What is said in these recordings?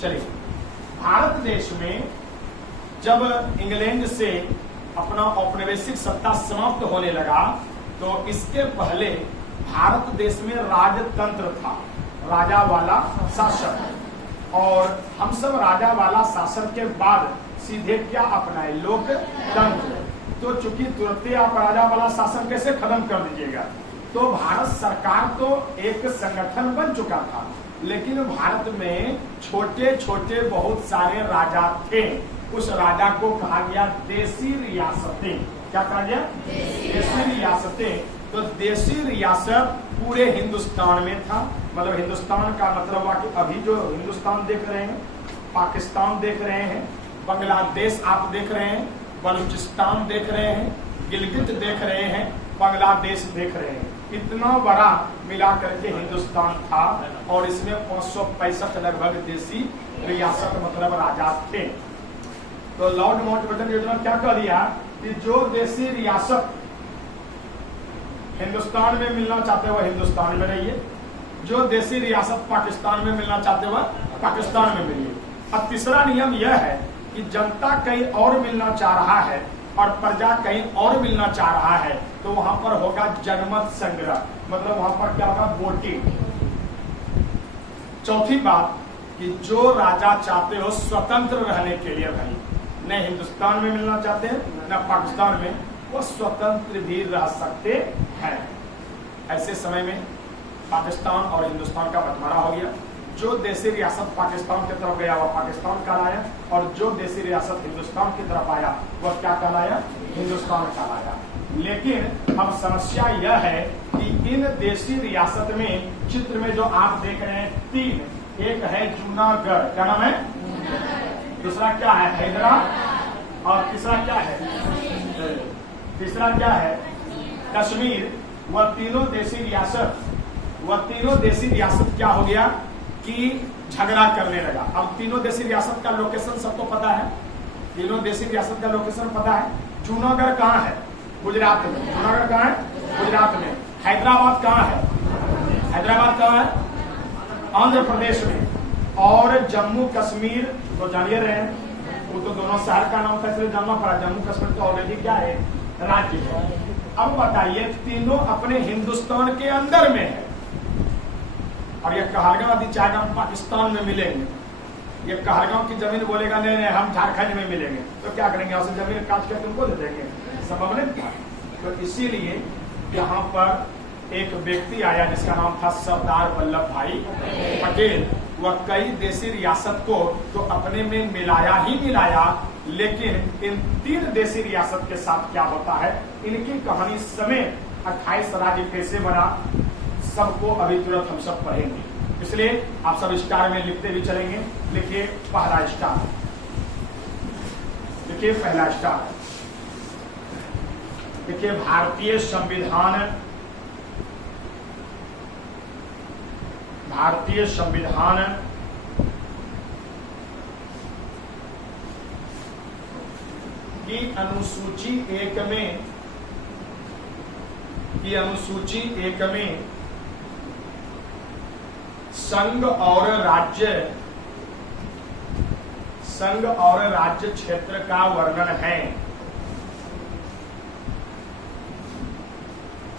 चलिए, भारत देश में जब इंग्लैंड से अपना औपनिवेशिक सत्ता समाप्त होने लगा तो इसके पहले भारत देश में राजतंत्र था, राजा वाला शासन। और हम सब राजा वाला शासन के बाद सीधे क्या अपनाए, लोकतंत्र। तो चूंकि तुरंत आप राजा वाला शासन कैसे खत्म कर दीजिएगा, तो भारत सरकार तो एक संगठन बन चुका था, लेकिन भारत में छोटे छोटे बहुत सारे राजा थे। उस राजा को कहा गया देशी रियासतें। क्या कहा गया? देशी रियासतें। तो देशी रियासत पूरे हिंदुस्तान में था। मतलब हिंदुस्तान का मतलब हुआ कि अभी जो हिंदुस्तान देख रहे हैं, पाकिस्तान देख रहे हैं, बांग्लादेश आप देख रहे हैं, बलूचिस्तान देख रहे हैं, गिलगित देख रहे हैं, बांग्लादेश देख रहे हैं, इतना बड़ा मिला करके हिंदुस्तान था। और इसमें 565 लगभग देशी रियासत मतलब राजा थे। तो लॉर्ड माउंटबेटन योजना क्या कह दिया कि जो देशी रियासत हिंदुस्तान में मिलना चाहते हो हिंदुस्तान में रहिए, जो देशी रियासत पाकिस्तान में मिलना चाहते हो पाकिस्तान में मिलिए। अब तीसरा नियम यह है कि जनता कहीं और मिलना चाह रहा है और प्रजा कहीं और मिलना चाह रहा है, तो वहां पर होगा जनमत संग्रह, मतलब वहां पर क्या होगा, वोटिंग। चौथी बात कि जो राजा चाहते हो स्वतंत्र रहने के लिए, भाई न हिंदुस्तान में मिलना चाहते हैं न पाकिस्तान में, वो स्वतंत्र भी रह सकते हैं। ऐसे समय में पाकिस्तान और हिंदुस्तान का बंटवारा हो गया। जो देशी रियासत पाकिस्तान की तरफ गया वह पाकिस्तान कहलाया, और जो देशी रियासत हिंदुस्तान की तरफ आया वह क्या कहलाया, हिंदुस्तान कहलाया। लेकिन अब समस्या यह है कि इन देशी रियासत में चित्र में जो आप देख रहे हैं तीन, एक है जूनागढ़, क्या नाम है, दूसरा क्या है, हैदराबाद, और तीसरा क्या है, कश्मीर। वह तीनों देशी रियासत क्या हो गया कि झगड़ा करने लगा। अब तीनों देशी रियासत का लोकेशन सबको पता है, तीनों देशी रियासत का लोकेशन पता है। जूनागढ़ कहाँ है, गुजरात में। जूनागढ़ कहाँ है, गुजरात में। हैदराबाद कहाँ है, आंध्र प्रदेश में। और जम्मू कश्मीर तो जानिए रहे हैं, वो तो दोनों शहर का नाम था इसलिए जानना पड़ा। जम्मू कश्मीर तो ऑलरेडी क्या है, राज्य है। अब बताइए, तीनों अपने हिंदुस्तान के अंदर में है, और ये कहलगांव यदि चाहेगा हम पाकिस्तान में मिलेंगे, ये कहलगांव की जमीन बोलेगा नहीं नहीं हम झारखंड में मिलेंगे, तो क्या करेंगे, उसे जमीन काट के तुमको दे देंगे, संभव नहीं था। तो इसीलिए यहाँ पर एक व्यक्ति आया जिसका नाम था सरदार वल्लभ भाई पटेल। वह कई देशी रियासत को तो अपने में मिलाया, लेकिन इन तीन देशी रियासत के साथ क्या होता है, इनकी कहानी समेत 28 राज्य कैसे बना, सबको अभी तुरंत हम सब पढ़ेंगे। इसलिए आप सब स्टार में लिखते भी चलेंगे। लिखिए पहला स्टार, लिखिए पहला स्टार, लिखिए भारतीय संविधान की अनुसूची एक में संघ और राज्य क्षेत्र का वर्णन है।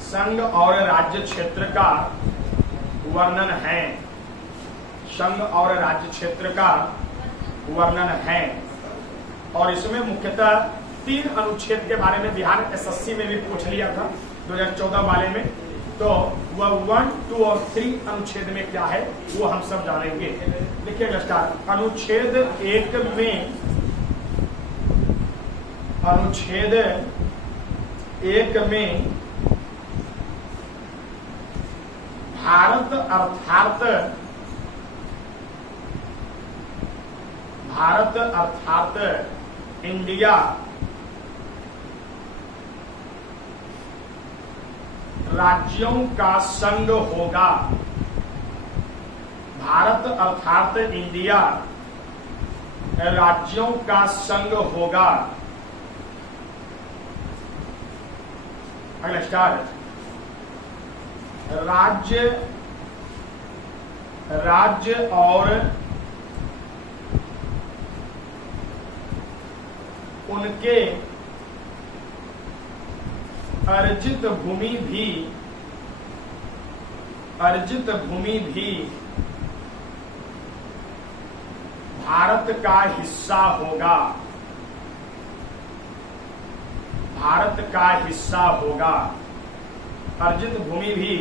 संघ और राज्य क्षेत्र का वर्णन है, संघ और राज्य क्षेत्र का वर्णन है। और इसमें मुख्यतः 3 अनुच्छेद के बारे में बिहार एसएससी में भी पूछ लिया था 2014 वाले में, तो वह 1, 2 और 3 अनुच्छेद में क्या है वो हम सब जानेंगे। देखिएगा स्टार, अनुच्छेद 1 में भारत अर्थात इंडिया राज्यों का संघ होगा। भारत अर्थात इंडिया राज्यों का संघ होगा। अगला स्टार्ट, राज्य और उनके अर्जित भूमि भी भारत का हिस्सा होगा, भारत का हिस्सा होगा। अर्जित भूमि भी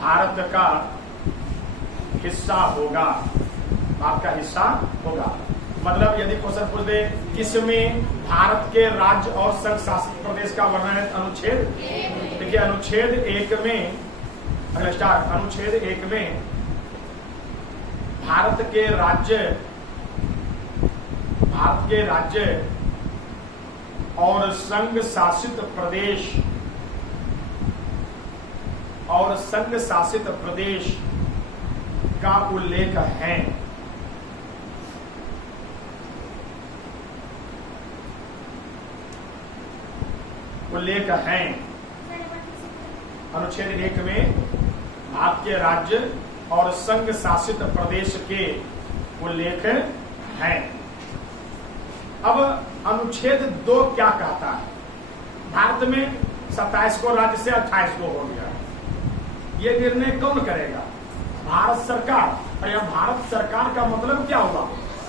भारत का हिस्सा होगा, भारत का हिस्सा होगा। मतलब यदि क्वेश्चन पूछ दे किसमें भारत के राज्य और संघ शासित प्रदेश का वर्णन है, अनुच्छेद, देखिए अनुच्छेद 1 में, अगला स्टार्ट, अनुच्छेद 1 में भारत के राज्य और संघ शासित प्रदेश का उल्लेख है। अनुच्छेद 1 में भारत के राज्य और संघ शासित प्रदेश के उल्लेख हैं। अब अनुच्छेद 2 क्या कहता है? भारत में 27 को राज्य से 28 को हो गया। ये निर्णय कौन करेगा? भारत सरकार। और यह भारत सरकार का मतलब क्या हुआ?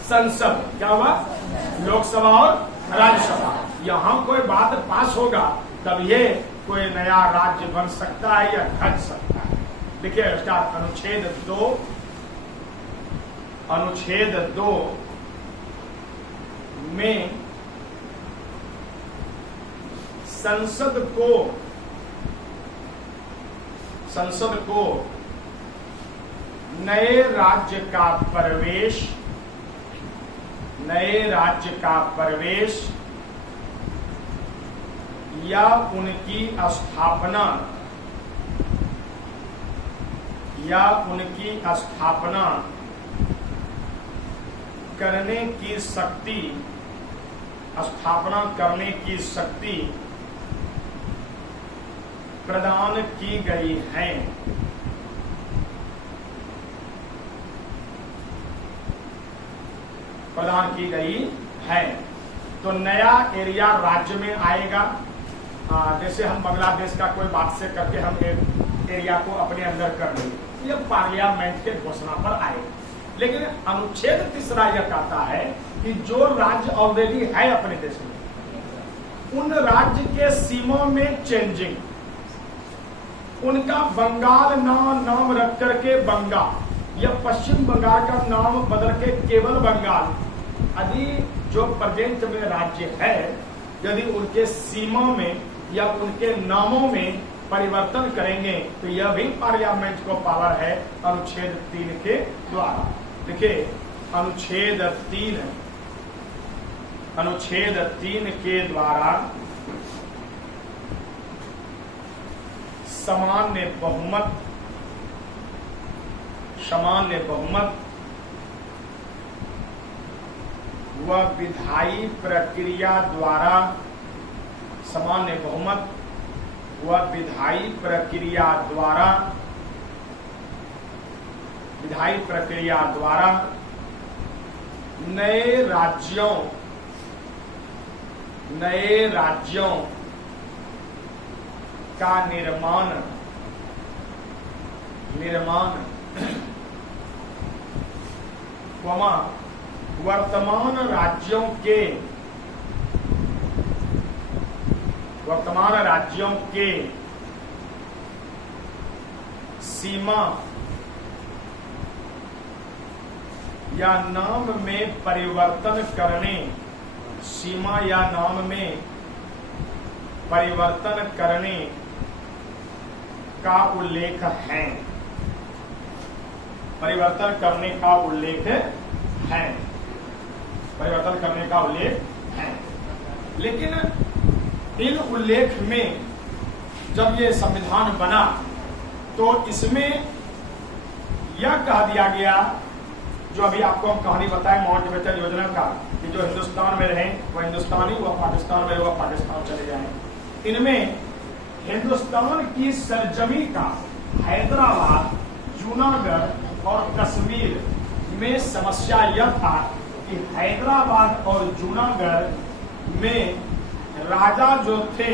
संसद। क्या हुआ? लोकसभा और राज्यसभा। यहाँ कोई बात पास होगा तब ये कोई नया राज्य बन सकता है या घट सकता है। देखिए स्टार्ट, अनुच्छेद 2 में संसद को नए राज्य का प्रवेश या उनकी स्थापना करने की शक्ति प्रदान की गई है। तो नया एरिया राज्य में आएगा। जैसे हम बांग्लादेश का कोई बात से करके हम एक एरिया को अपने अंदर कर लेंगे, यह पार्लियामेंट के घोषणा पर आएगा। लेकिन अनुच्छेद 3 यह कहता है कि जो राज्य ऑलरेडी है अपने देश में, उन राज्य के सीमा में चेंजिंग, उनका बंगाल नाम रख करके बंगाल या पश्चिम बंगाल का नाम बदल के केवल बंगाल, यदि जो प्रेजेंट में राज्य है, यदि उनके सीमा में या उनके नामों में परिवर्तन करेंगे तो यह भी पार्लियामेंट को पावर है अनुच्छेद 3 के द्वारा। देखिए अनुच्छेद 3 के द्वारा सामान्य बहुमत व विधायी प्रक्रिया द्वारा नए राज्यों का निर्माण वर्तमान राज्यों के सीमा या नाम में परिवर्तन करने का उल्लेख है। परिवर्तन करने का उल्लेख है। लेकिन इन उल्लेख में जब ये संविधान बना तो इसमें यह कह दिया गया, जो अभी आपको हम कहानी बताएं माउंटबेटन योजना का, कि जो हिंदुस्तान में रहे वह हिंदुस्तानी, वह पाकिस्तान में वह पाकिस्तान चले जाएं। इनमें हिंदुस्तान की सरजमी का हैदराबाद, जूनागढ़ और कश्मीर में समस्या यह था कि हैदराबाद और जूनागढ़ में राजा जो थे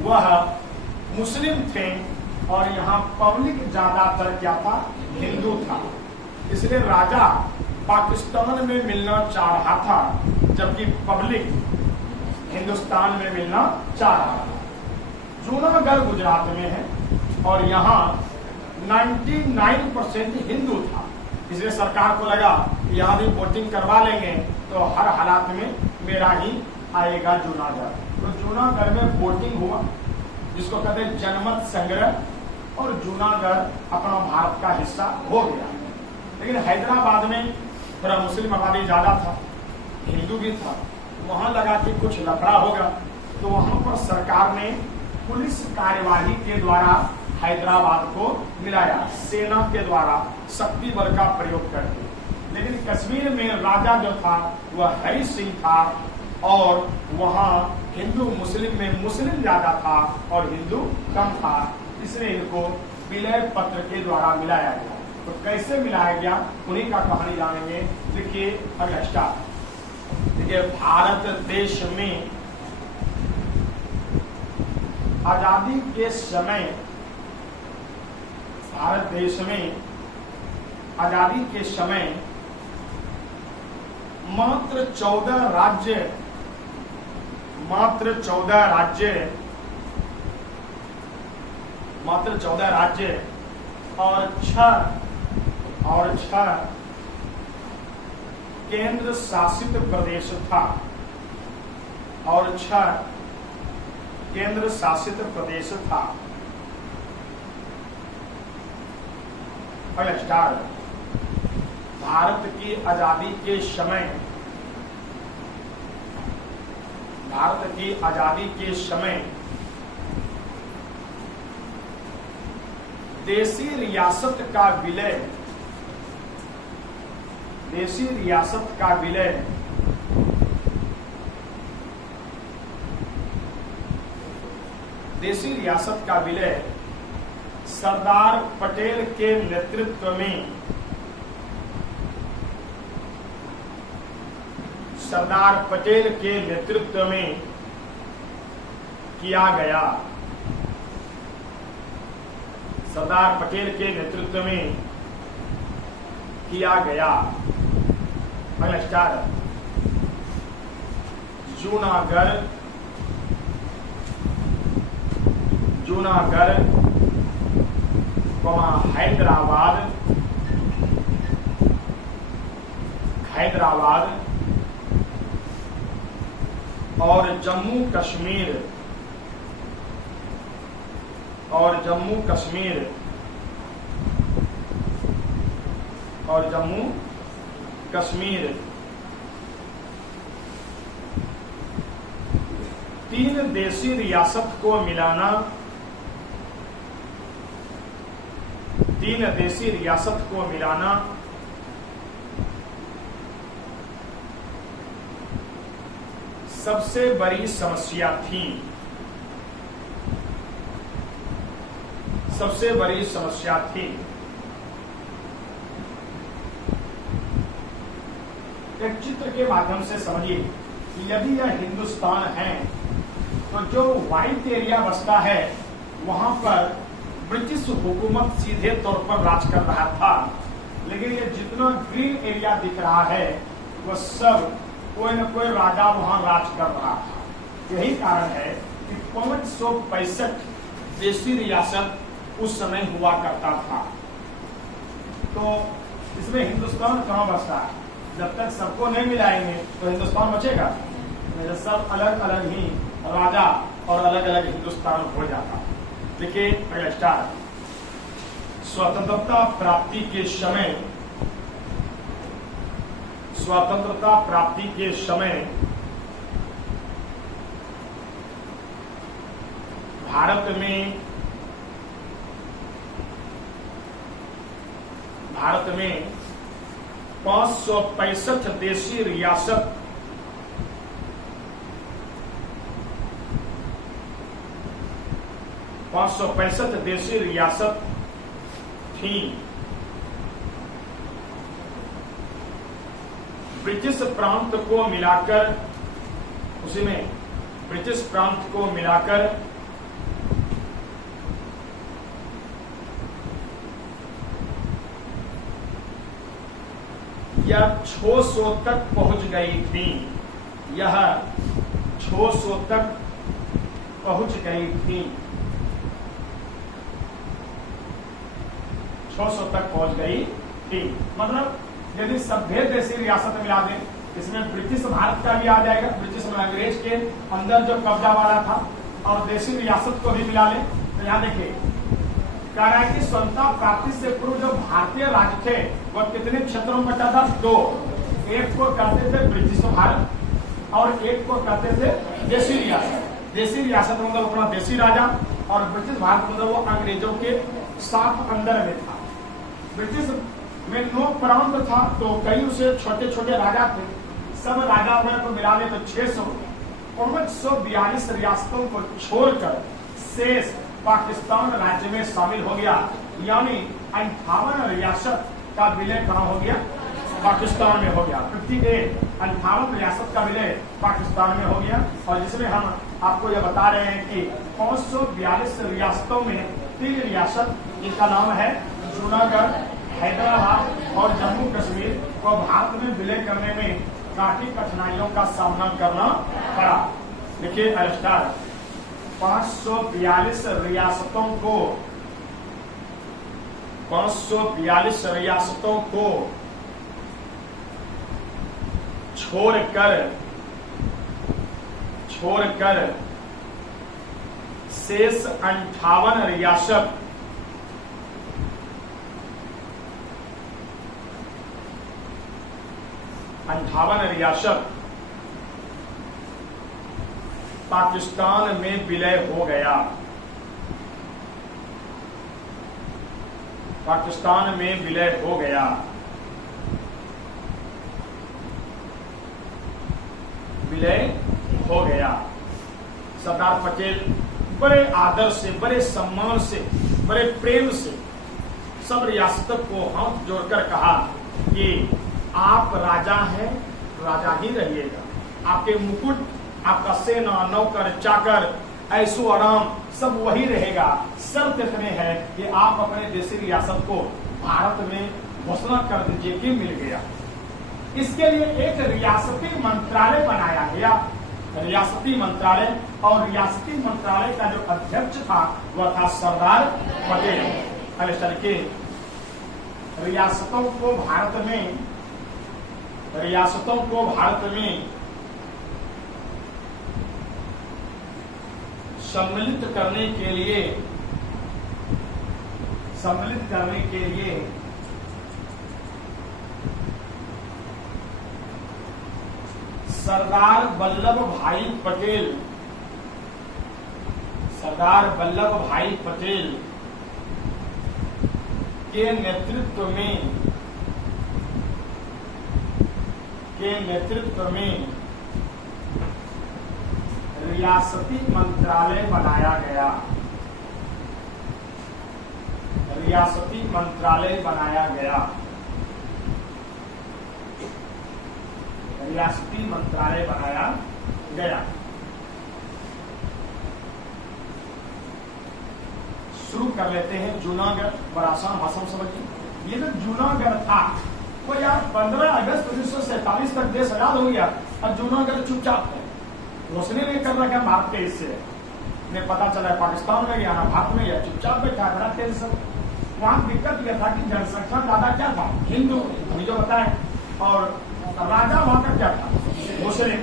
वह मुस्लिम थे और यहाँ पब्लिक ज्यादातर क्या था, हिंदू था। इसलिए राजा पाकिस्तान में मिलना चाह रहा था जबकि पब्लिक हिंदुस्तान में मिलना चाह रहा था। जूनागढ़ गुजरात में है और यहाँ 99% हिंदू था। इसलिए सरकार को लगा कि यहाँ भी वोटिंग करवा लेंगे तो हर हालात में मेरा ही आएगा जूनागढ़। तो जूनागढ़ में वोटिंग हुआ जिसको कहते हैं जनमत संग्रह और जूनागढ़ अपना भारत का हिस्सा हो गया। लेकिन हैदराबाद में थोड़ा मुस्लिम आबादी ज्यादा था, हिंदू भी था, वहां लगा कि कुछ लफड़ा होगा तो वहां पर सरकार ने पुलिस कार्यवाही के द्वारा हैदराबाद को मिलाया, सेना के द्वारा शक्ति बल का प्रयोग करके। लेकिन कश्मीर में राजा जो था वह हरि सिंह था और वहां हिंदू मुस्लिम में मुस्लिम ज्यादा था और हिंदू कम था, इसलिए इनको विलय पत्र के द्वारा मिलाया गया। तो कैसे मिलाया गया उन्हीं का कहानी जानेंगे। देखिए अगला स्टार्ट। देखिए भारत देश में आजादी के समय, भारत देश में आजादी के समय मात्र 14 राज्य और 6 केंद्र शासित प्रदेश था अगला स्टार्ट। भारत की आजादी के समय देशी रियासत का विलय सरदार पटेल के नेतृत्व में किया गया। सरदार पटेल के नेतृत्व में किया गया। अगला स्टार। जूनागढ़ हैदराबाद और जम्मू कश्मीर 3 देशी रियासत को मिलाना सबसे बड़ी समस्या थी। एक चित्र के माध्यम से समझिए कि यदि यह हिंदुस्तान है तो जो व्हाइट एरिया बसता है वहां पर ब्रिटिश हुकूमत सीधे तौर पर राज कर रहा था, लेकिन ये जितना ग्रीन एरिया दिख रहा है वह सब कोई न कोई राजा वहां राज कर रहा था। यही कारण है कि 565 देशी रियासत उस समय हुआ करता था। तो इसमें हिंदुस्तान कहाँ बसता है? जब तक सबको नहीं मिलाएंगे तो हिंदुस्तान बचेगा? सब अलग अलग ही राजा और अलग अलग हिंदुस्तान हो जाता। देखिए अगला स्टार। स्वतंत्रता प्राप्ति के समय भारत में 565 देशी रियासत थी। ब्रिटिश प्रांत को मिलाकर, उसी में ब्रिटिश प्रांत को मिलाकर यह 600 तक पहुंच गई थी, यह 600 तक पहुंच गई थी, 600 तक पहुंच गई थी। मतलब यदि सभ्य देशी रियासत मिला दें, इसमें ब्रिटिश भारत का भी आ जाएगा, ब्रिटिश में अंग्रेज के अंदर जो कब्जा वाला था, और देशी रियासत को भी मिला लें, तो यहाँ देखिए कह रहा है कि स्वतंत्रता प्राप्ति से पूर्व जो भारतीय राज्य थे वह कितने क्षेत्रों में बटा था? 2। एक को कहते थे ब्रिटिश भारत और एक को कहते थे देशी रियासत। देशी रियासत मतलब अपना देशी राजा, और ब्रिटिश भारत मतलब वो अंग्रेजों के साथ अंदर में था। ब्रिटिश में 9 प्रांत था, तो कई उसे छोटे छोटे राजा थे, सब राजा को मिला दे तो 600। 1942 रियासतों को छोड़कर शेष पाकिस्तान राज्य में शामिल हो गया, यानी 58 रियासत का विलय कहाँ हो गया? पाकिस्तान में हो गया। 58 रियासत का विलय पाकिस्तान में हो गया। और जिसमें हम आपको यह बता रहे हैं कि 542 रियासतों में 3 रियासत, इनका नाम है जूनागढ़, हैदराबाद और जम्मू कश्मीर को भारत में विलय करने में काफी कठिनाइयों का सामना करना पड़ा। देखिए अरस्टार 542 रियासतों को छोड़कर शेष 58 रियासत पाकिस्तान में विलय हो गया। पाकिस्तान में विलय हो गया। विलय हो गया। सरदार पटेल बड़े आदर से, बड़े सम्मान से, बड़े प्रेम से सब रियासतों को हाथ जोड़कर कहा कि आप राजा हैं, राजा ही रहिएगा। आपके मुकुट, आपका सेना, नौकर, चाकर, ऐशो आराम सब वही रहेगा। शर्त इतने है कि आप अपने देशी रियासत को भारत में घोषणा कर दीजिए कि मिल गया। इसके लिए एक रियासती मंत्रालय बनाया गया, रियासती मंत्रालय। और रियासती मंत्रालय का जो अध्यक्ष था वह था सरदार पटेल। अरे चलिए रियासतों को भारत में सम्मिलित करने के लिए सरदार वल्लभ भाई पटेल के नेतृत्व में रियासती मंत्रालय बनाया गया। रियासती मंत्रालय बनाया गया। रियासती मंत्रालय बनाया गया। शुरू कर लेते हैं जूनागढ़। बड़ा आसान भाषा में समझिए। ये जो जूनागढ़ था वो यार 15 अगस्त 1947 तक देश आजाद हो गया और जूनागढ़ चुपचाप है, घोषणा नहीं कर रहा भारत के हिस्से में। पता चला पाकिस्तान में गया ना भारत में गया, चुपचाप बैठा बड़ा टेंशन। वहां दिक्कत यह था कि जनसंख्या ज्यादा क्या था, हिंदू, हमें जो बताएं, और राजा वहां का क्या था, मुस्लिम।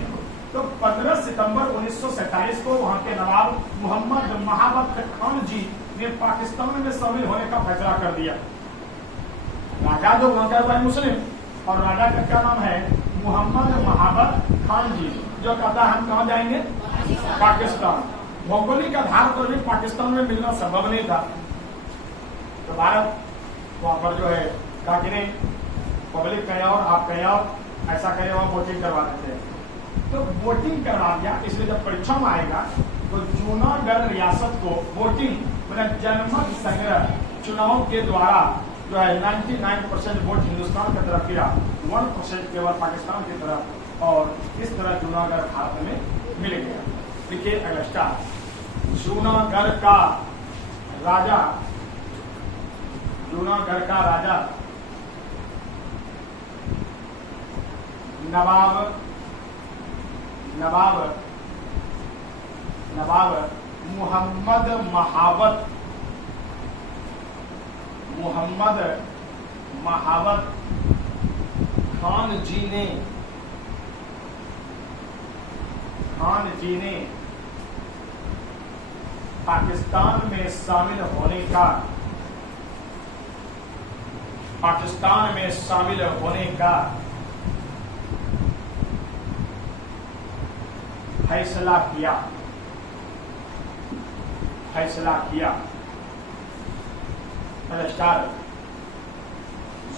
तो 15 सितंबर 1947 को वहां के नवाब मोहम्मद महाबत खान जी ने पाकिस्तान में शामिल होने का फैसला कर दिया। राजा जो वहां का मुस्लिम और राजा का क्या नाम है, मोहम्मद महाबत खान जी, जो कहता है हम कहाँ जाएंगे, पाकिस्तान। भौगोलिक आधार पर भी पाकिस्तान में मिलना संभव नहीं था, तो भारत वहां पर जो है कहा कि नहीं, पब्लिक कहीं और आप कहीं और, ऐसा करें वहां वोटिंग करवा देते हैं। तो वोटिंग करवा दिया, इसलिए जब परीक्षा में आएगा तो जूनागढ़ रियासत को वोटिंग मतलब जनमत संग्रह चुनाव के द्वारा जो है 99% वोट हिंदुस्तान की तरफ गिरा। 1% केवल पाकिस्तान की तरफ, और इस तरह जूनागढ़ भारत में मिल गया। देखिए अगला स्टार, जूनागढ़ का राजा, जूनागढ़ का राजा नवाब मोहम्मद महावत खान जी ने पाकिस्तान में शामिल होने का फैसला किया।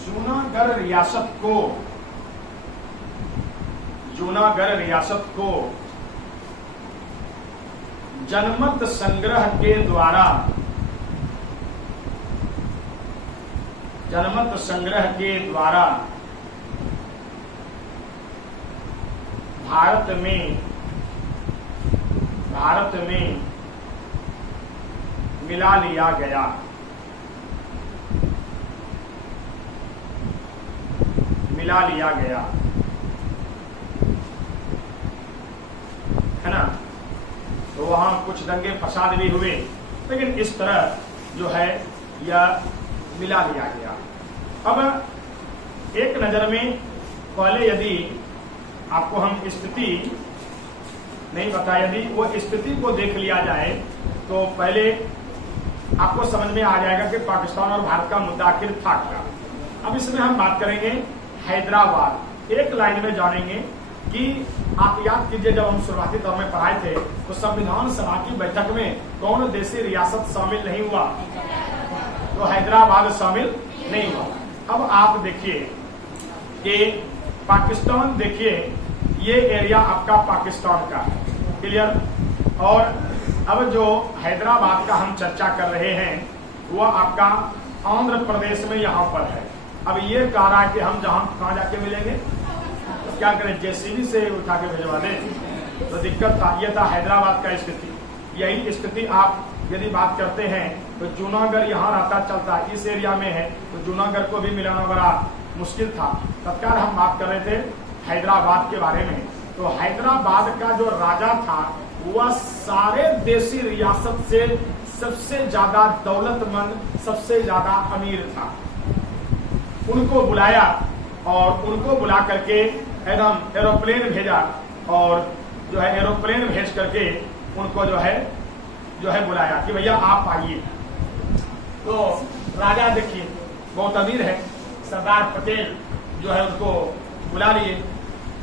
जूनागढ़ रियासत को जनमत संग्रह के द्वारा भारत में मिला लिया गया। है ना, तो वहां कुछ दंगे फसाद भी हुए, लेकिन इस तरह जो है यह मिला लिया गया। अब एक नजर में पहले यदि आपको हम स्थिति नहीं पता, यदि वो स्थिति को देख लिया जाए तो पहले आपको समझ में आ जाएगा कि पाकिस्तान और भारत का मुद्दा आखिर था क्या। अब इसमें हम बात करेंगे हैदराबाद। एक लाइन में जानेंगे कि आप याद कीजिए, जब हम शुरुआती दौर में पढ़ाए थे तो संविधान सभा की बैठक में कौन देशी रियासत शामिल नहीं हुआ, तो हैदराबाद शामिल नहीं हुआ। अब आप देखिए कि पाकिस्तान, देखिए ये एरिया आपका पाकिस्तान का है, क्लियर। और अब जो हैदराबाद का हम चर्चा कर रहे हैं वह आपका आंध्र प्रदेश में यहाँ पर है। अब ये कह रहा है कि हम कहाँ जाके मिलेंगे, तो क्या करें, जेसीबी से उठा के भिजवा दें, तो दिक्कत था। ये था हैदराबाद का स्थिति। यही स्थिति आप यदि बात करते हैं तो जूनागढ़ यहाँ रहता चलता, इस एरिया में है, तो जूनागढ़ को भी मिलाना बड़ा मुश्किल था। तत्काल हम बात कर रहे थे हैदराबाद के बारे में। तो हैदराबाद का जो राजा था वह सारे देशी रियासत से सबसे ज्यादा दौलतमंद, सबसे ज्यादा अमीर था। उनको बुलाया और उनको बुला करके एकदम एरोप्लेन भेजा, और जो है एरोप्लेन भेज करके उनको जो है बुलाया कि भैया आप आइए। तो राजा देखिए बहुत अमीर है, सरदार पटेल जो है उनको बुला लिए।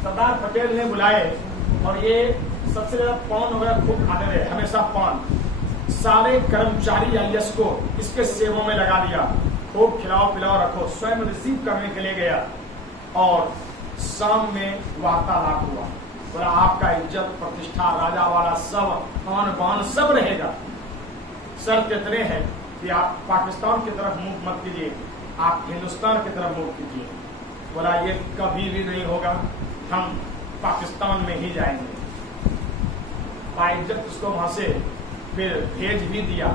सरदार पटेल ने बुलाए, और ये सबसे ज्यादा पान वगैरह खूब खाते रहे, हमेशा पान। सारे कर्मचारी आईएएस को इसके सेवा में लगा दिया, खूब खिलाओ पिलाओ रखो। स्वयं रिसीव करने के लिए गया, और शाम में वार्तालाप हुआ। बोला आपका इज्जत प्रतिष्ठा राजा वाला सब आन बान सब रहेगा, शर्त इतने हैं कि आप पाकिस्तान की तरफ मुंह मत कीजिए, आप हिंदुस्तान की तरफ मुंह कीजिए। बोला ये कभी भी नहीं होगा, हम पाकिस्तान में ही जाएंगे। बाइज्जत उसको वहां से फिर भेज भी दिया,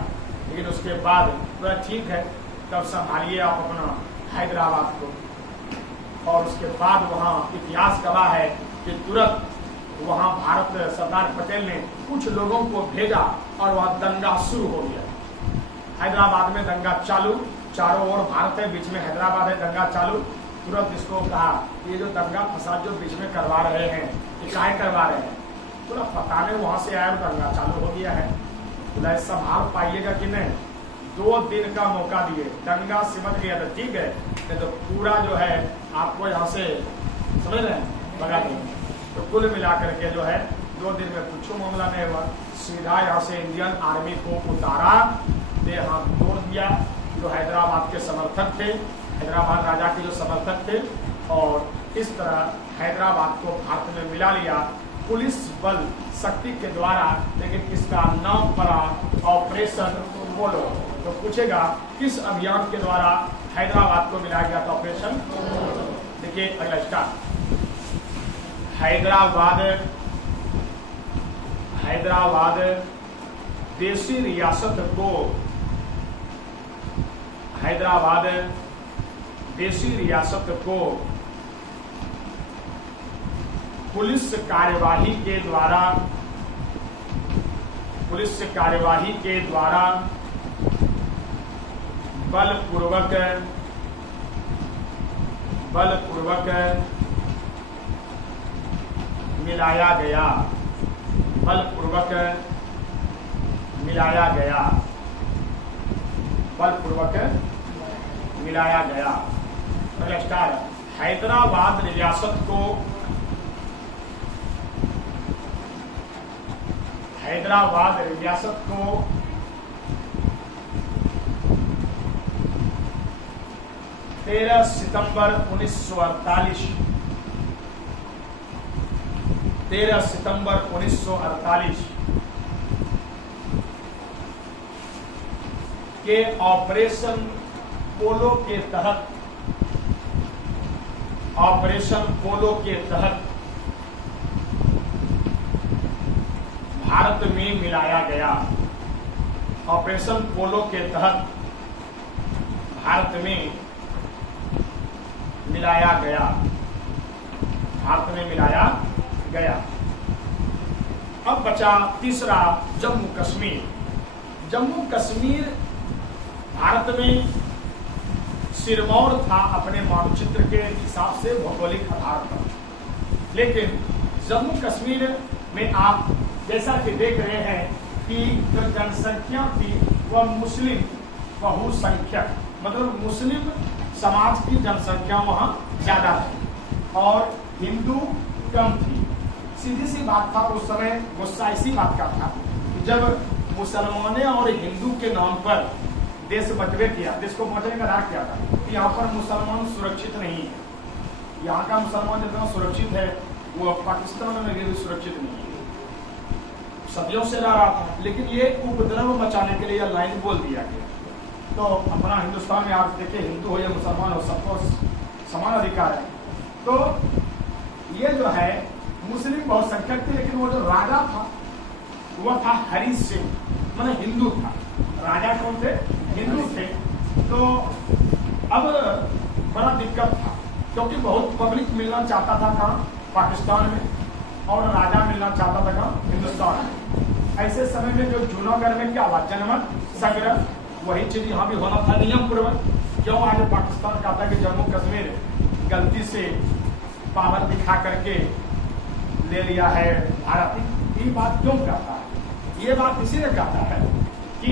लेकिन उसके बाद बोला ठीक है, तब संभालिए आप अपना हैदराबाद को। और उसके बाद वहाँ इतिहास गवाह है कि तुरंत वहाँ भारत सरदार पटेल ने कुछ लोगों को भेजा, और वह दंगा शुरू हो गया। हैदराबाद में दंगा चालू, चारों ओर भारत है, बीच में हैदराबाद है, दंगा चालू। तुरंत इसको कहा ये जो दंगा फसाद जो बीच में करवा रहे हैं, ये काहे करवा रहे हैं, पूरा पता नहीं वहां से आया, दंगा चालू हो गया है। बोला संभाल पाइएगा कि नहीं, 2 दिन का मौका दिए, दंगा सिमट गया तो ठीक है, नहीं तो पूरा जो है आपको यहाँ से समझ रहे हैं भगा देंगे। तो कुल मिलाकर के जो है 2 दिन में कुछ मामला नहीं हुआ, सीधा यहाँ से इंडियन आर्मी को उतारा, हाथ तोड़ दिया। जो हैदराबाद के समर्थक थे, हैदराबाद राजा के जो समर्थक थे, और इस तरह हैदराबाद को भारत में मिला लिया पुलिस बल शक्ति के द्वारा। लेकिन इसका नाम पड़ा ऑपरेशन पोलो। तो पूछेगा किस अभियान के द्वारा हैदराबाद को मिलाया गया था ऑपरेशन? देखिए अगला स्टार, हैदराबाद देशी रियासत को, हैदराबाद देशी रियासत को पुलिस कार्यवाही के द्वारा बलपूर्वक मिलाया गया, बलपूर्वक मिलाया गया। अगला स्टार, हैदराबाद रियासत को, हैदराबाद रियासत को 13 सितंबर 1948 के ऑपरेशन पोलो के तहत भारत में मिलाया गया। ऑपरेशन पोलो के तहत भारत में मिलाया गया। अब बचा तीसरा, जम्मू कश्मीर। जम्मू कश्मीर भारत में सिरमौर था अपने मानचित्र के हिसाब से भौगोलिक आधार पर, लेकिन जम्मू कश्मीर में आप जैसा कि देख रहे हैं कि जो जनसंख्या थी वह मुस्लिम बहुसंख्यक, मतलब मुस्लिम समाज की जनसंख्या वहां ज्यादा थी और हिंदू कम थी। सीधी सी बात था, उस समय गुस्सा इसी बात का था कि जब मुसलमानों और हिंदू के नाम पर देश बंटवे किया, देश को बांटने का राग किया था कि यहाँ पर मुसलमान सुरक्षित नहीं है, यहाँ का मुसलमान जितना सुरक्षित है वो पाकिस्तान में भी सुरक्षित नहीं है, सदियों से रह रहा था। लेकिन ये उपद्रव मचाने के लिए लाइन बोल दिया गया। तो अपना हिंदुस्तान में आप देखिए, हिंदू हो या मुसलमान हो, सबको समान अधिकार है। तो ये जो है मुस्लिम बहुसंख्यक थे, लेकिन वो जो राजा था वह था हरि सिंह, मतलब हिंदू था। राजा कौन थे? हिंदू थे। तो अब बड़ा दिक्कत था, क्योंकि बहुत पब्लिक मिलना चाहता था कहाँ? पाकिस्तान में, और राजा मिलना चाहता था कहाँ? हिंदुस्तान में। ऐसे समय में जो जूनागढ़ में क्या हुआ, जनमत संग्रह, वही चीज यहाँ भी होना था नियम पूर्वक। क्यों आज पाकिस्तान कहता है कि जम्मू कश्मीर गलती से पावर दिखा करके ले लिया है भारत? ये बात क्यों कहता है? ये बात इसीलिए कहता है कि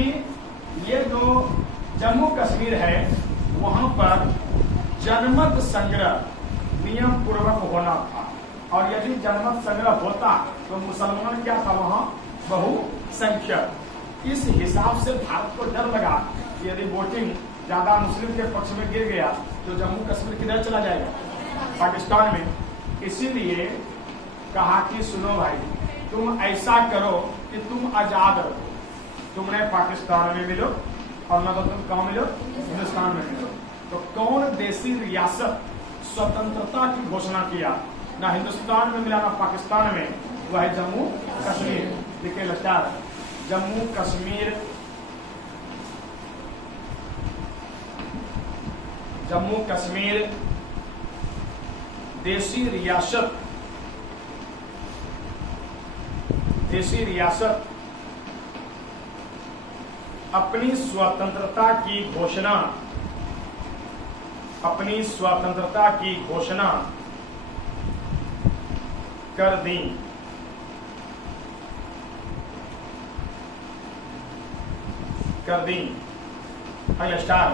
ये जो जम्मू कश्मीर है वहां पर जनमत संग्रह नियम पूर्वक होना था, और यदि जनमत संग्रह होता तो मुसलमान क्या था वहां? बहुसंख्यक। इस हिसाब से भारत को डर लगा कि यदि वोटिंग ज्यादा मुस्लिम के पक्ष में गिर गया तो जम्मू कश्मीर किधर चला जाएगा? पाकिस्तान में। इसीलिए कहा कि सुनो भाई, तुम ऐसा करो कि तुम आजाद रहो, तुमने पाकिस्तान में मिलो और न तो तुम कहाँ मिलो? हिंदुस्तान में मिलो। तो कौन देशी रियासत स्वतंत्रता की घोषणा किया? ना हिंदुस्तान में मिला ना पाकिस्तान में, वह है जम्मू कश्मीर। देखिए लगता है जम्मू कश्मीर, जम्मू कश्मीर देशी रियासत अपनी स्वतंत्रता की घोषणा कर दी। अगला स्टार,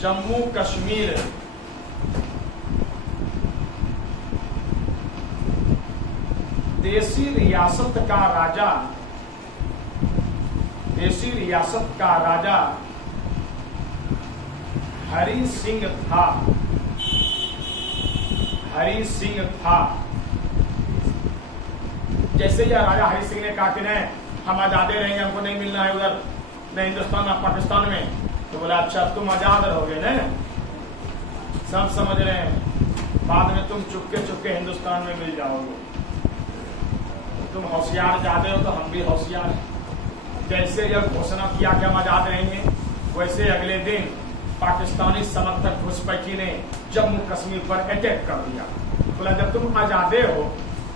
जम्मू कश्मीर देशी रियासत का राजा हरि सिंह था। जैसे यह राजा हरि सिंह ने कहा कि नहीं, हम आजादे रहेंगे, हमको नहीं मिलना है उधर न हिंदुस्तान न पाकिस्तान में, तो बोला अच्छा तुम आजाद रहोगे न, सब समझ रहे हैं। बाद में तुम चुपके चुपके हिंदुस्तान में मिल जाओगे। तुम होशियार ज्यादा हो तो हम भी होशियार हैं। जैसे यह घोषणा किया कि हम आजाद रहेंगे, वैसे अगले दिन पाकिस्तानी समर्थक घुसपैठी ने जम्मू कश्मीर पर अटैक कर दिया। बोला जब तुम आजादे हो,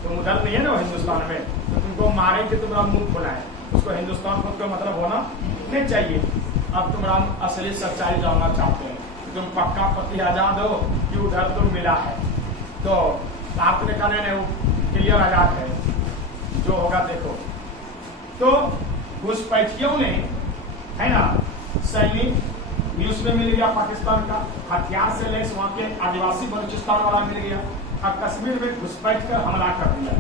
तुम उधर नहीं है ना हिंदुस्तान में, तो तुमको मारेंगे, तुम्हारा मुंह खुलाए। उसको हिंदुस्तान को मतलब होना नहीं चाहिए। अब तुम असली सच्चाई जानना चाहते हैं, तुम पक्का पति आजाद हो कि उधर तुम मिला है। तो आपने कहा नहीं वो क्लियर आजाद है, जो होगा देखो। तो घुसपैठियों ने, है ना, सैनिक न्यूज में मिल गया पाकिस्तान का, हथियार से लैस वहां के आदिवासी बलूचिस्तान वाला मिल गया, और कश्मीर में घुसपैठ कर हमला कर दिया।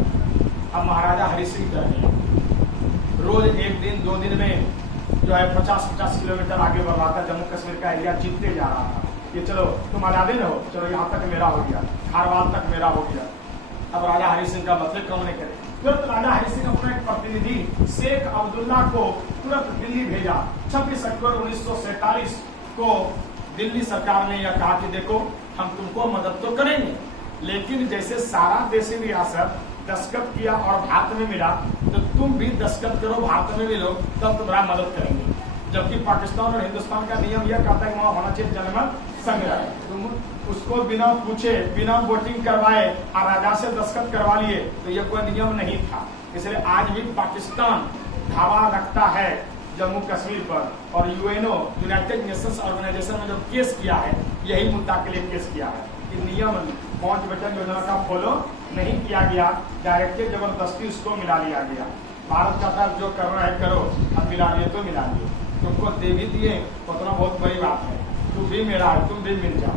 अब महाराजा हरि सिंह डर गए। रोज एक दिन 2 दिन में जो है 50-50 किलोमीटर आगे बढ़ रहा था, जम्मू कश्मीर का एरिया जीतते जा रहा था। ये चलो तुम आजादी न हो, चलो यहाँ तक मेरा हो गया, खारवाल तक मेरा हो गया। अब राजा हरि सिंह का मतलब कौन करे। तुरंत राजा हरि सिंह अपना एक प्रतिनिधि शेख अब्दुल्ला को तुरंत दिल्ली भेजा। 26 अक्टूबर 1947 को दिल्ली सरकार ने यह कहा कि देखो हम तुमको मदद तो करेंगे, लेकिन जैसे सारा देशी रियासत दस्तखत किया और भारत में मिला, तो तुम भी दस्तखत करो, भारत में मिलो, तब तुम्हारा मदद करेंगे। जबकि पाकिस्तान और हिंदुस्तान का नियम यह कहता है कि वहां होना चाहिए जनमत संग्रह। तुम उसको बिना पूछे, बिना वोटिंग करवाए और राजा से दस्तखत करवा लिए, तो यह कोई नियम नहीं था। इसलिए आज भी पाकिस्तान धावा रखता है जम्मू कश्मीर पर, और यूएनओ यूनाइटेड नेशंस ऑर्गेनाइजेशन में जो केस किया है, यही मुद्दा के लिए केस किया है कि नियम 5 बटन योजना का फॉलो नहीं किया गया, डायरेक्टली जबरदस्ती उसको मिला लिया गया। भारत चाहता है जो करना है करो, अब मिला लिए तो मिला लिए, तुमको दे भी दिए, उतना बहुत बड़ी बात है, तुम भी मेरा है, तुम भी मिल जाओ।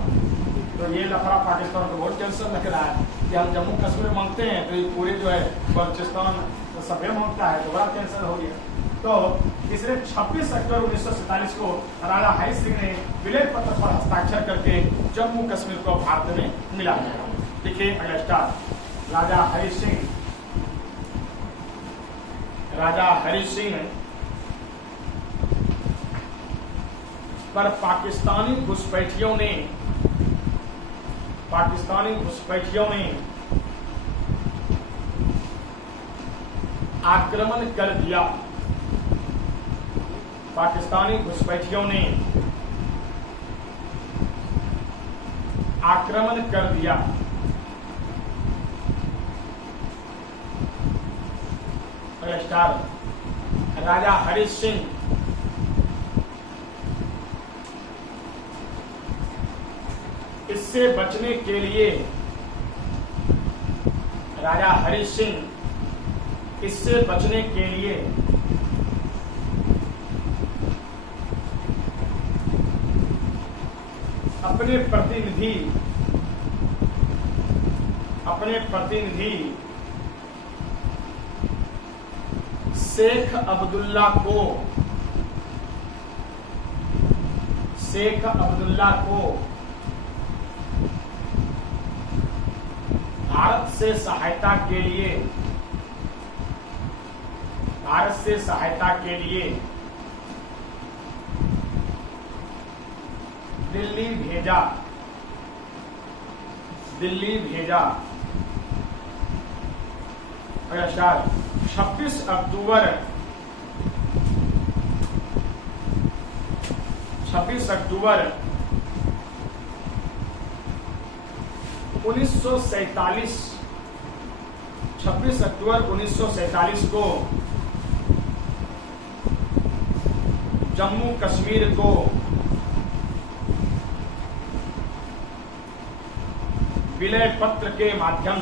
तो ये लफड़ा पाकिस्तान को बहुत टेंशन लग रहा है कि हम जम्मू कश्मीर मांगते हैं तो ये पूरे जो है बलूचिस्तान सभ्य मांगता है, तो बड़ा टेंशन हो गया। तो इसलिए 26 अक्टूबर 1947 को राजा हरि सिंह ने विलय पत्र पर हस्ताक्षर करके जम्मू कश्मीर को भारत में मिला दिया। देखिए अगला स्टार, राजा हरि सिंह पर पाकिस्तानी घुसपैठियों ने आक्रमण कर दिया। पाकिस्तानी घुसपैठियों ने आक्रमण कर दिया। स्टार, राजा हरि सिंह इससे बचने के लिए, राजा हरि सिंह इससे बचने के लिए अपने प्रतिनिधि शेख अब्दुल्ला को भारत से सहायता के लिए दिल्ली भेजा। 26 अक्टूबर 1947 को जम्मू कश्मीर को विलय पत्र के माध्यम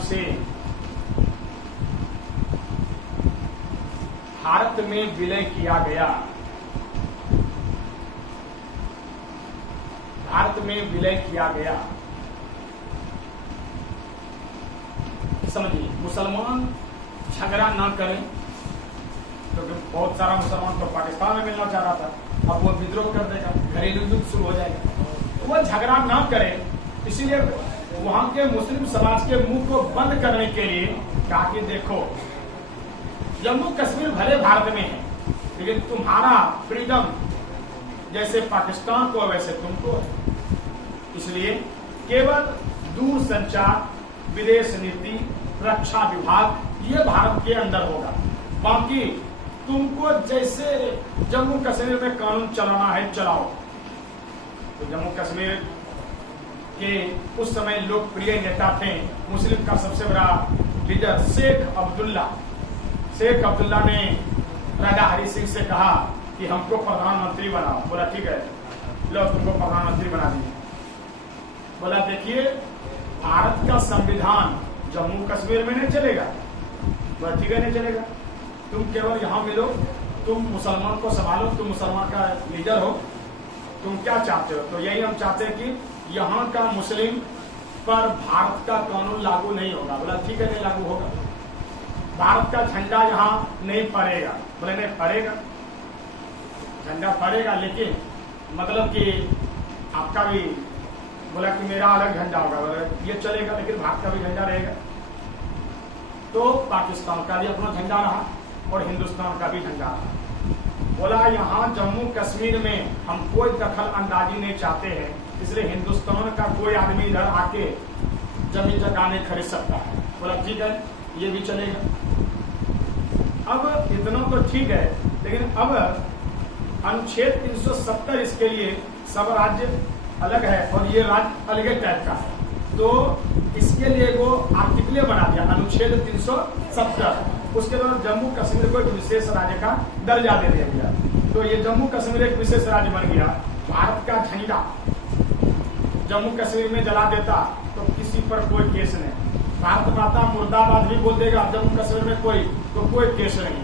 से भारत में विलय किया गया। समझिए, मुसलमान झगड़ा ना करें, क्योंकि बहुत सारा मुसलमान तो पाकिस्तान में मिलना चाह रहा था, अब वो विद्रोह कर देगा, घरेलू युद्ध शुरू हो जाएगा। वो झगड़ा ना करें, इसीलिए वहां के मुस्लिम समाज के मुंह को बंद करने के लिए कहा कि देखो जम्मू कश्मीर भले भारत में है, लेकिन तुम्हारा फ्रीडम जैसे पाकिस्तान को वैसे तुमको है। इसलिए केवल दूर संचार, विदेश नीति, रक्षा विभाग ये भारत के अंदर होगा। बाकी तुमको जैसे जम्मू कश्मीर में कानून चलाना है चलाओ। तो जम्मू कश्मीर के उस समय लोकप्रिय नेता थे मुस्लिम का सबसे बड़ा लीडर शेख अब्दुल्ला ने राजा हरि सिंह से कहा कि हमको प्रधानमंत्री बनाओ। बोला ठीक है, लो तुमको प्रधानमंत्री बना दिए। बोला देखिए भारत का संविधान जम्मू कश्मीर में नहीं चलेगा। बोला ठीक है नहीं चलेगा, तुम केवल यहाँ मिलो, तुम मुसलमान को संभालो, तुम मुसलमान का लीडर हो, तुम क्या चाहते हो? तो यही हम चाहते हैं कि यहाँ का मुस्लिम पर भारत का कानून लागू नहीं होगा। बोला ठीक है नहीं लागू होगा। भारत का झंडा यहाँ नहीं फहरेगा। बोले नहीं फहरेगा, झंडा फहरेगा लेकिन मतलब कि आपका भी। बोला कि मेरा अलग झंडा होगा। बोले ये चलेगा लेकिन भारत का भी झंडा रहेगा। तो पाकिस्तान का भी अपना झंडा रहा और हिंदुस्तान का भी झंडा रहा। बोला यहाँ जम्मू कश्मीर में हम कोई दखल अंदाजी नहीं चाहते हैं, इसलिए हिंदुस्तान का कोई आदमी इधर आके जमीन जगह नहीं खरीद सकता है। बोला ठीक है ये भी चलेगा। अब इतना तो ठीक है, लेकिन अब अनुच्छेद 370 इसके लिए सब राज्य अलग है और ये राज्य अलग टाइप का है। तो इसके लिए वो आर्टिकल बना दिया अनुच्छेद 370। उसके बाद जम्मू कश्मीर को एक विशेष राज्य का दर्जा दे दिया गया। तो ये जम्मू कश्मीर एक विशेष राज्य बन गया। भारत का झंडा जम्मू कश्मीर में जला देता तो किसी पर कोई केस नहीं। भारत माता मुर्दाबाद भी बोल देगा जम्मू कश्मीर में तो कोई केस नहीं,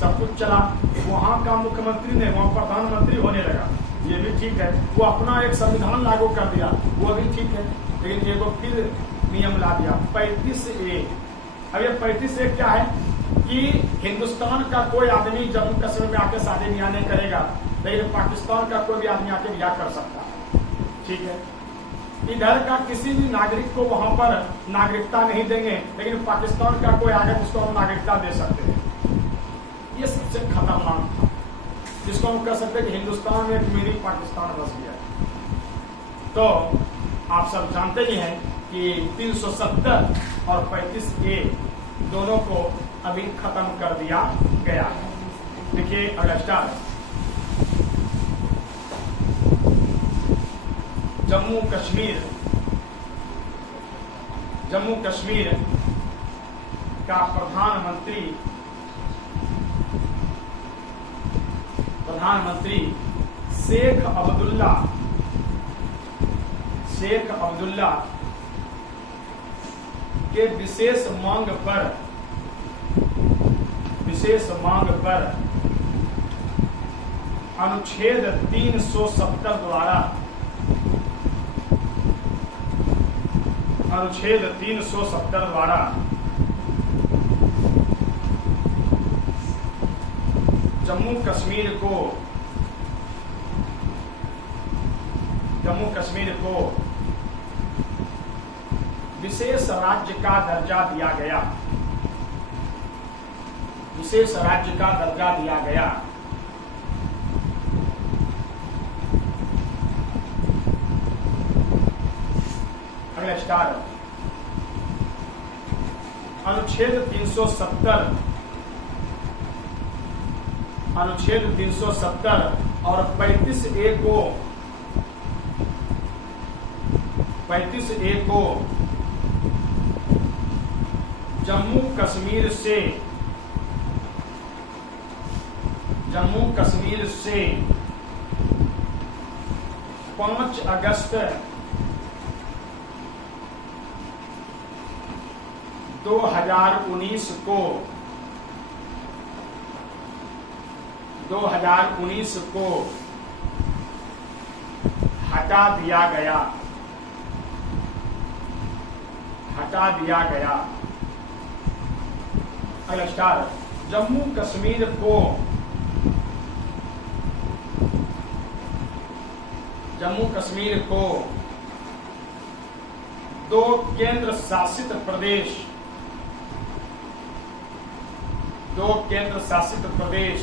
सब कुछ चला। वहाँ का मुख्यमंत्री ने वहाँ प्रधानमंत्री होने लगा, ये भी ठीक है। वो अपना एक संविधान लागू कर दिया, वो भी ठीक है। लेकिन एगो फिर नियम ला दिया 35A। अब ये 35A क्या है कि हिंदुस्तान का कोई आदमी जम्मू कश्मीर में आके शादी ब्याह नहीं करेगा, लेकिन पाकिस्तान का कोई भी आदमी आके ब्याह कर सकता है। ठीक है, इधर का किसी भी नागरिक को वहां पर नागरिकता नहीं देंगे, लेकिन पाकिस्तान का कोई आगे उसको हम नागरिकता दे सकते हैं। ये सबसे खतरनाक था, जिसको हम कह सकते हैं कि हिंदुस्तान में एक मिनी पाकिस्तान बस गया। तो आप सब जानते ही हैं कि 370 और 35A दोनों को अभी खत्म कर दिया गया है। देखिए अगला स्टार जम्मू कश्मीर का प्रधानमंत्री शेख अब्दुल्ला के विशेष मांग पर अनुच्छेद 370 द्वारा जम्मू कश्मीर को विशेष राज्य का दर्जा दिया गया। अगला स्टार अनुच्छेद 370 और 35A को जम्मू कश्मीर से 5 अगस्त 2019 को हटा दिया गया। अगला स्टार जम्मू कश्मीर को 2 केंद्र शासित प्रदेश 2 केंद्र शासित प्रदेश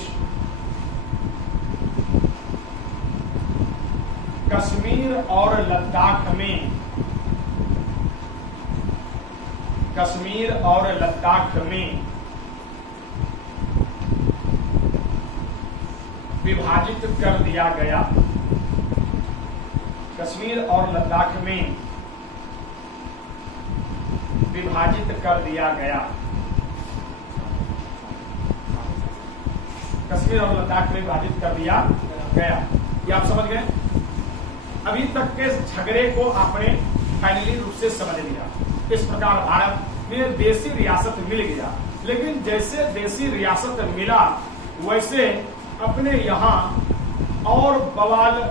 कश्मीर और लद्दाख में विभाजित कर दिया गया। कश्मीर और लद्दाख में विभाजित कर दिया गया। कश्मीर और लद्दाख में विभाजित कर दिया गया। ये आप समझ गए? अभी तक के झगड़े को आपने फाइनली रूप से समझ लिया। इस प्रकार भारत में देशी रियासत मिल गया, लेकिन जैसे देशी रियासत मिला वैसे अपने यहाँ और बवाल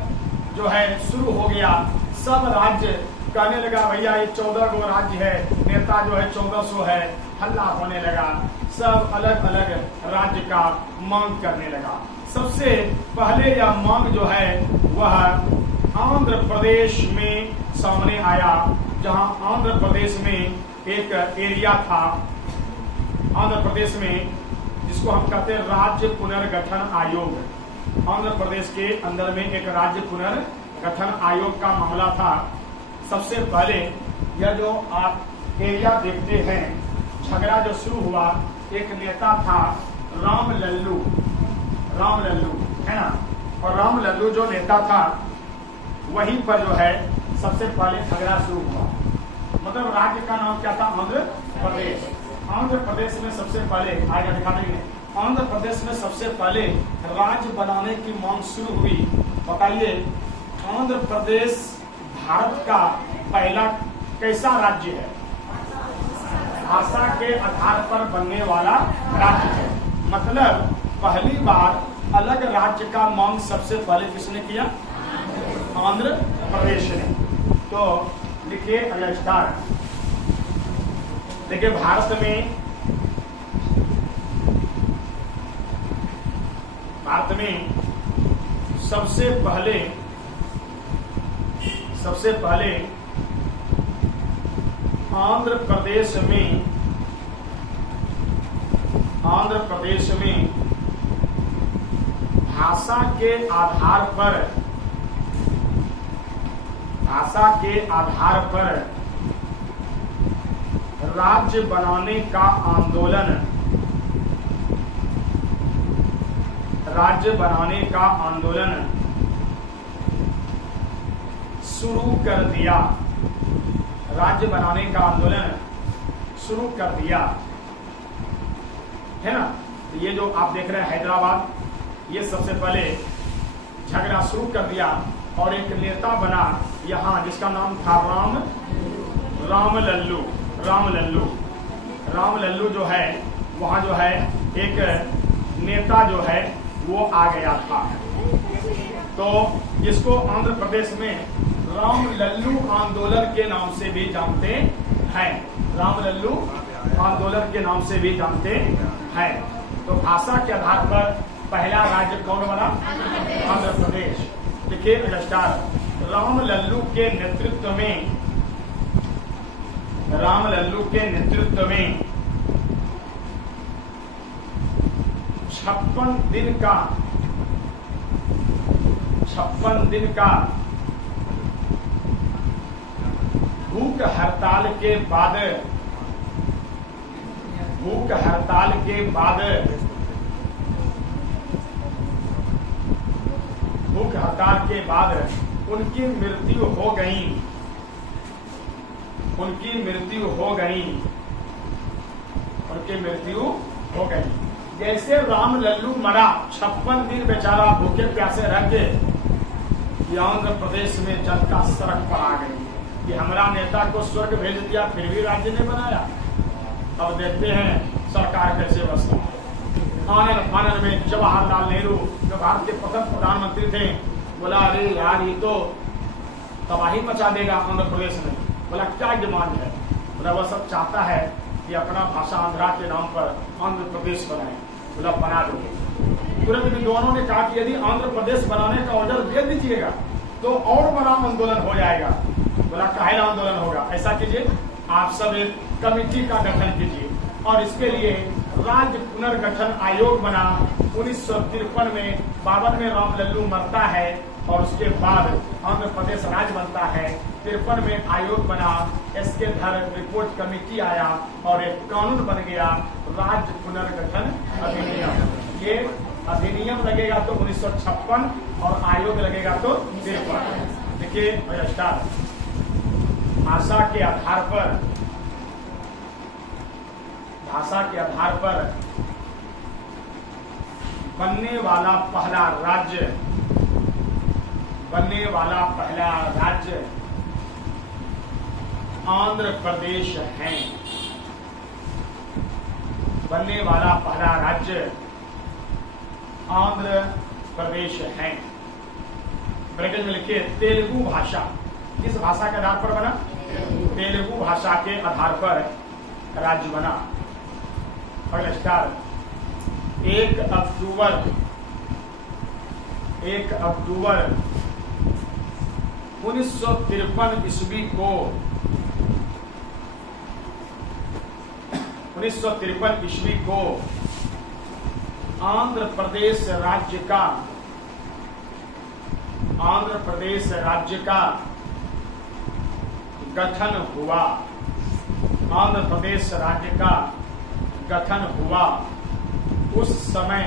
जो है शुरू हो गया। सब राज्य कहने लगा भैया ये 14 गो राज्य है, नेता जो है 1400 है, हल्ला होने लगा। सब अलग अलग राज्य का मांग करने लगा। सबसे पहले यह मांग जो है वह आंध्र प्रदेश में सामने आया, जहां आंध्र प्रदेश में एक एरिया था। आंध्र प्रदेश में जिसको हम कहते हैं राज्य पुनर्गठन आयोग। आंध्र प्रदेश के अंदर में एक राज्य पुनर्गठन आयोग का मामला था। सबसे पहले यह जो आप एरिया देखते हैं, झगड़ा जो शुरू हुआ, एक नेता था राम लल्लू है ना। और राम लल्लू जो नेता था वहीं पर जो है सबसे पहले झगड़ा शुरू हुआ। मतलब राज्य का नाम क्या था? आंध्र प्रदेश। आंध्र प्रदेश में सबसे पहले आएगा, दिखा देंगे। आंध्र प्रदेश में सबसे पहले राज्य बनाने की मांग शुरू हुई। बताइए आंध्र प्रदेश भारत का पहला कैसा राज्य है? भाषा के आधार पर बनने वाला राज्य है। मतलब पहली बार अलग राज्य का मांग सबसे पहले किसने किया? आंध्र प्रदेश ने। तो लिखिए अगला स्टार। देखिए भारत में सबसे पहले आंध्र प्रदेश में भाषा के आधार पर राज्य बनाने का आंदोलन शुरू कर दिया। राज्य बनाने का आंदोलन शुरू कर दिया है ना। ये जो आप देख रहे हैं हैदराबाद, ये सबसे पहले झगड़ा शुरू कर दिया और एक नेता बना यहाँ जिसका नाम था राम लल्लू जो है वहाँ जो है एक नेता जो है वो आ गया था। तो जिसको आंध्र प्रदेश में राम लल्लू आंदोलन के नाम से भी जानते हैं। राम लल्लू आंदोलन के नाम से भी जानते हैं। तो भाषा के आधार पर पहला राज्य कौन बना? आंध्र प्रदेश। देखिए स्टार। राम लल्लू के नेतृत्व में 56 दिन का भूख हड़ताल के बाद उनकी मृत्यु हो गई। जैसे राम लल्लू मरा, 56 दिन बेचारा भूखे प्यासे रह के आंध्र प्रदेश में जनता सड़क पर आ गई कि हमारा नेता को स्वर्ग भेज दिया, फिर भी राज्य ने बनाया। अब देखते हैं सरकार कैसे बसता है। आनंद में जवाहरलाल नेहरू जो भारत के प्रथम प्रधानमंत्री थे, बोला अरे यार ये तो तबाही मचा देगा आंध्र प्रदेश में। बोला क्या डिमांड है? बोला वह सब चाहता है कि अपना भाषा आंध्रा के नाम पर आंध्र प्रदेश बनाए। बोला बना दो। तुरंत विद्वानों ने कहा कि यदि आंध्र प्रदेश बनाने का ऑर्डर दे दीजिएगा तो और बड़ा आंदोलन हो जाएगा। बोला काहे आंदोलन होगा? ऐसा कीजिए आप सब एक कमेटी का गठन कीजिए और इसके लिए राज्य पुनर्गठन आयोग बना 1953 में। 52 में राम लल्लू मरता है और उसके बाद आंध्र प्रदेश राज्य बनता है। 53 में आयोग बना, एस के धर रिपोर्ट कमेटी आया और एक कानून बन गया राज्य पुनर्गठन अधिनियम। ये अधिनियम लगेगा तो 1956 और आयोग लगेगा तो 53। देखिए भाषा के आधार पर बनने वाला पहला राज्य आंध्र प्रदेश है। बनने वाला पहला राज्य आंध्र प्रदेश है। ब्रैकेट में लिखिए तेलुगु भाषा। किस भाषा के आधार पर बना? तेलुगु भाषा के आधार पर राज्य बना। अगला स्टार 1 अक्टूबर 1953 ईस्वी को 1953 ईस्वी को आंध्र प्रदेश राज्य का गठन हुआ। आंध्र प्रदेश राज्य का गठन हुआ। उस समय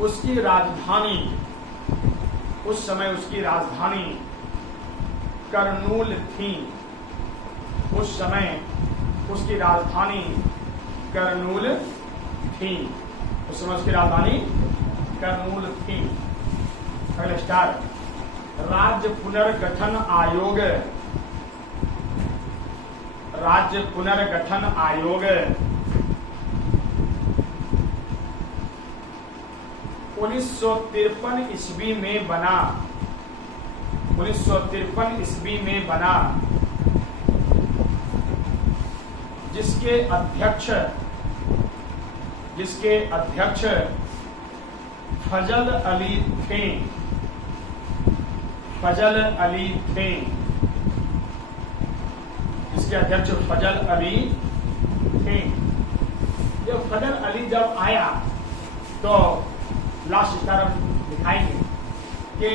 उसकी राजधानी कर्नूल थी। उस समय उसकी राजधानी कर्नूल थी। अगले स्टार राज्य पुनर्गठन आयोग 1953 ईस्वी में बना। 1953 ईस्वी में बना, जिसके अध्यक्ष फजल अली थे। जिसके अध्यक्ष फजल अली थे। जब फजल अली जब आया तो लास्ट तरफ दिखाएंगे कि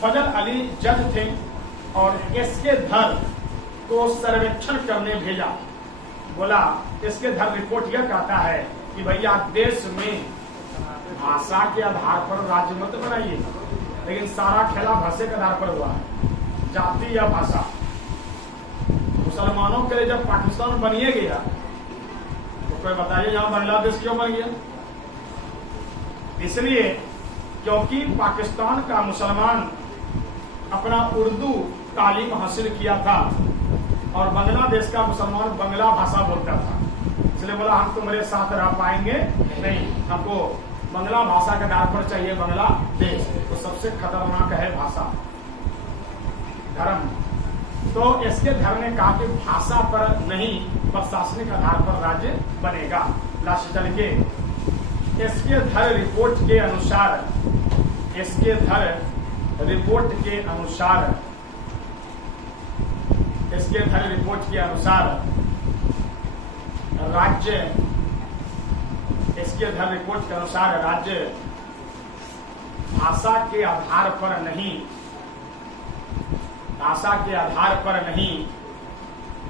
फजल अली जज थे और इसके धर को सर्वेक्षण करने भेजा। बोला इसके धर रिपोर्ट यह कहता है कि भैया देश में भाषा के आधार पर राज्य मत बनाइए, लेकिन सारा खेला भाषा के आधार पर हुआ है, जाति या भाषा। मुसलमानों के लिए जब पाकिस्तान बनिए गया तो कोई बताइए यहां बांग्लादेश क्यों बन गया? इसलिए क्योंकि पाकिस्तान का मुसलमान अपना उर्दू तालीम हासिल किया था और बांग्लादेश का मुसलमान बांग्ला भाषा बोलता था। इसलिए बोला हम तुम्हारे साथ रह पाएंगे नहीं, हमको बांग्ला भाषा के आधार पर चाहिए बांग्लादेश। तो सबसे खतरनाक है भाषा, धर्म। तो इसके धर्म ने कहा कि भाषा पर नहीं प्रशासनिक आधार पर राज्य बनेगा। लास्ट चल के इसके धर रिपोर्ट के अनुसार राज्य भाषा के आधार पर नहीं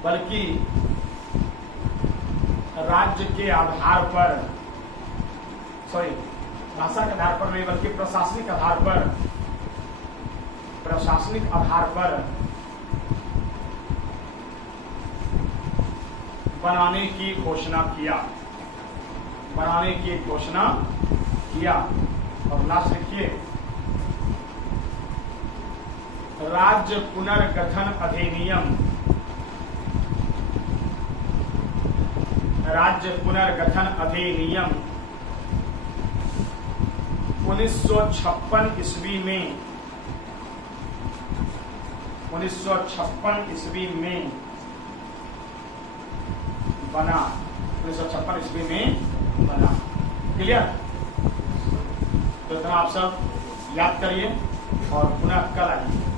बल्कि राज्य के आधार पर भाषा के आधार पर नहीं बल्कि प्रशासनिक आधार पर बनाने की घोषणा किया। और लास्ट लिखिए राज्य पुनर्गठन अधिनियम 1956 ईस्वी में बना। 1956 ईस्वी में बना। क्लियर? तो इतना आप सब याद करिए और पुनः कल आइए।